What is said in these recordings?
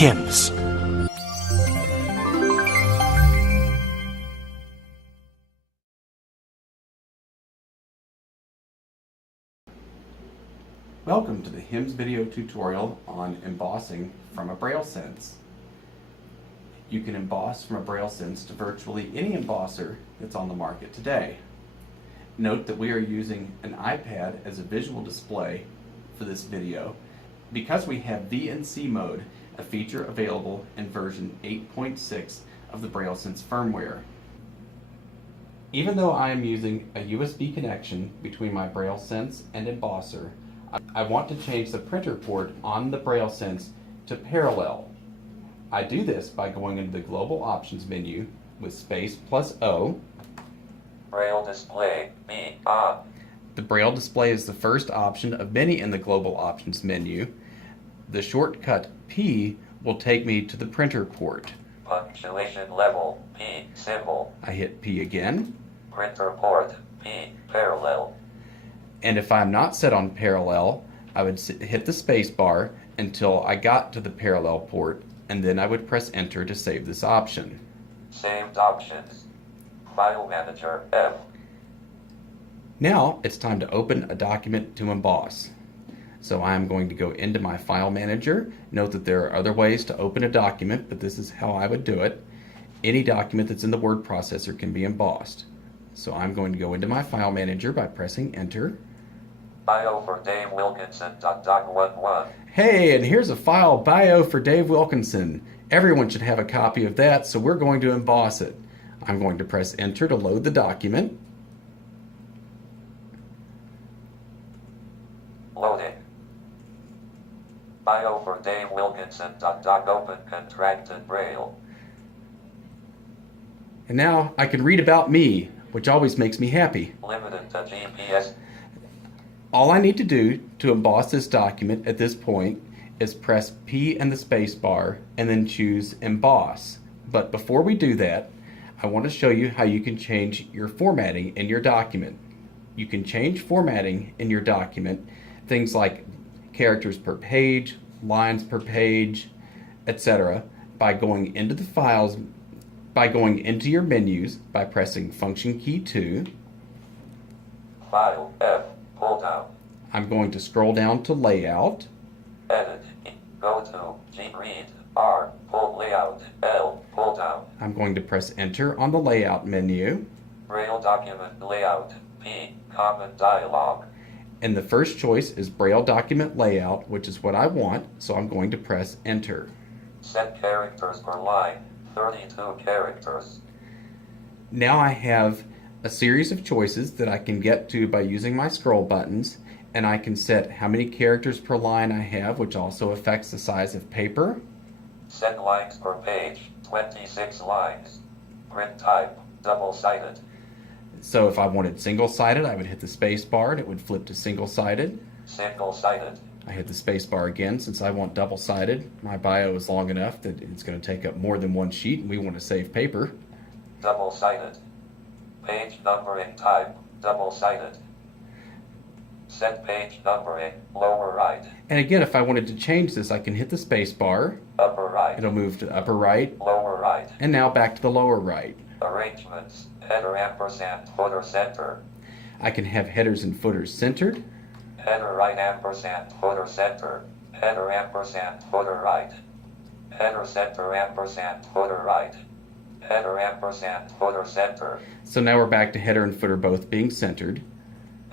hymns. Welcome to the hymns video tutorial on embossing from a Braille Sense. You can emboss from a Braille Sense to virtually any embosser that's on the market today. Note that we are using an iPad as a visual display for this video because we have VNC mode, a feature available in version 8.6 of the Braille Sense firmware. Even though I am using a USB connection between my Braille Sense and Embosser, I want to change the printer port on the Braille Sense to parallel. I do this by going into the Global Options menu with space plus O. Braille Display, B, on. The Braille Display is the first option of many in the Global Options menu. The shortcut P will take me to the printer port. Punctuation level, P, symbol. I hit P again. Printer port, P, parallel. And if I'm not set on parallel, I would hit the space bar until I got to the parallel port, and then I would press enter to save this option. Saved options. File Manager, F. Now it's time to open a document to emboss. So I'm going to go into my File Manager. Note that there are other ways to open a document, but this is how I would do it. Any document that's in the word processor can be embossed. So I'm going to go into my File Manager by pressing enter. Bio for Dave Wilkinson, .11. Hey, and here's a file bio for Dave Wilkinson. Everyone should have a copy of that, so we're going to emboss it. I'm going to press enter to load the document. Loading. Bio for Dave Wilkinson, .open contracted Braille. And now I can read about me, which always makes me happy. Limited to GPS. All I need to do to emboss this document at this point is press P and the space bar and then choose Emboss. But before we do that, I want to show you how you can change your formatting in your document. You can change formatting in your document, things like characters per page, lines per page, etc., by going into the files, by going into your menus, by pressing Function key 2. File, F, pull down. I'm going to scroll down to Layout. Edit, go to G, read, R, pull layout, L, pull down. I'm going to press Enter on the Layout menu. Braille document layout, P, common dialog. And the first choice is Braille Document Layout, which is what I want, so I'm going to press Enter. Set characters per line, 32 characters. Now I have a series of choices that I can get to by using my scroll buttons, and I can set how many characters per line I have, which also affects the size of paper. Set lines per page, 26 lines. Print type, double-sided. So if I wanted single-sided, I would hit the space bar and it would flip to single-sided. Single-sided. I hit the space bar again since I want double-sided. My bio is long enough that it's going to take up more than one sheet and we want to save paper. Double-sided. Page numbering type, double-sided. Set page numbering, lower right. And again, if I wanted to change this, I can hit the space bar. Upper right. It'll move to upper right. Lower right. And now back to the lower right. Arrangements, header ampersand, footer center. I can have headers and footers centered. Header right ampersand, footer center. Header ampersand, footer right. Header center ampersand, footer right. Header ampersand, footer center. So now we're back to header and footer both being centered.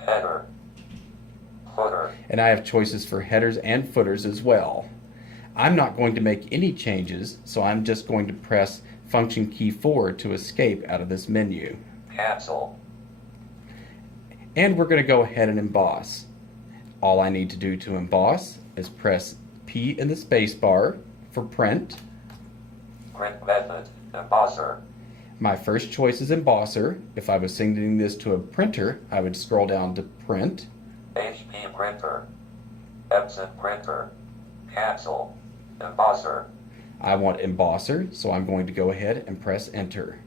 Header. Footer. And I have choices for headers and footers as well. I'm not going to make any changes, so I'm just going to press Function key 4 to escape out of this menu. Cancel. And we're going to go ahead and emboss. All I need to do to emboss is press P in the space bar for print. Print method, Embosser. My first choice is Embosser. If I was sending this to a printer, I would scroll down to Print. HP printer. Epson printer. Cancel. Embosser. I want Embosser, so I'm going to go ahead and press Enter.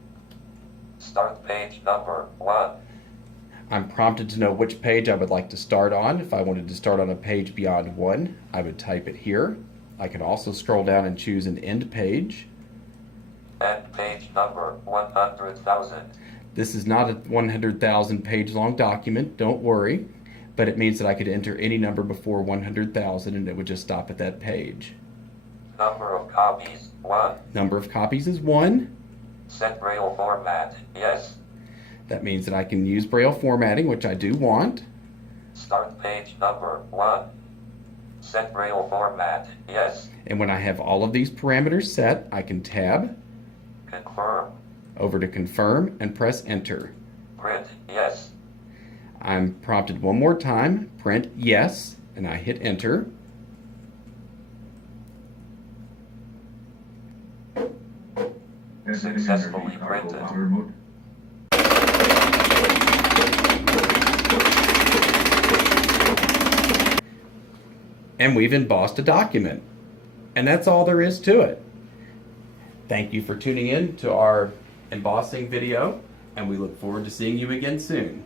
Start page number 1. I'm prompted to know which page I would like to start on. If I wanted to start on a page beyond 1, I would type it here. I can also scroll down and choose an end page. End page number 100,000. This is not a 100,000 page long document, don't worry, but it means that I could enter any number before 100,000 and it would just stop at that page. Number of copies 1. Number of copies is 1. Set Braille format, yes. That means that I can use Braille formatting, which I do want. Start page number 1. Set Braille format, yes. And when I have all of these parameters set, I can tab Confirm. over to confirm and press enter. Print, yes. I'm prompted one more time, print yes, and I hit enter. Successfully printed. And we've embossed a document. And that's all there is to it. Thank you for tuning in to our embossing video, and we look forward to seeing you again soon.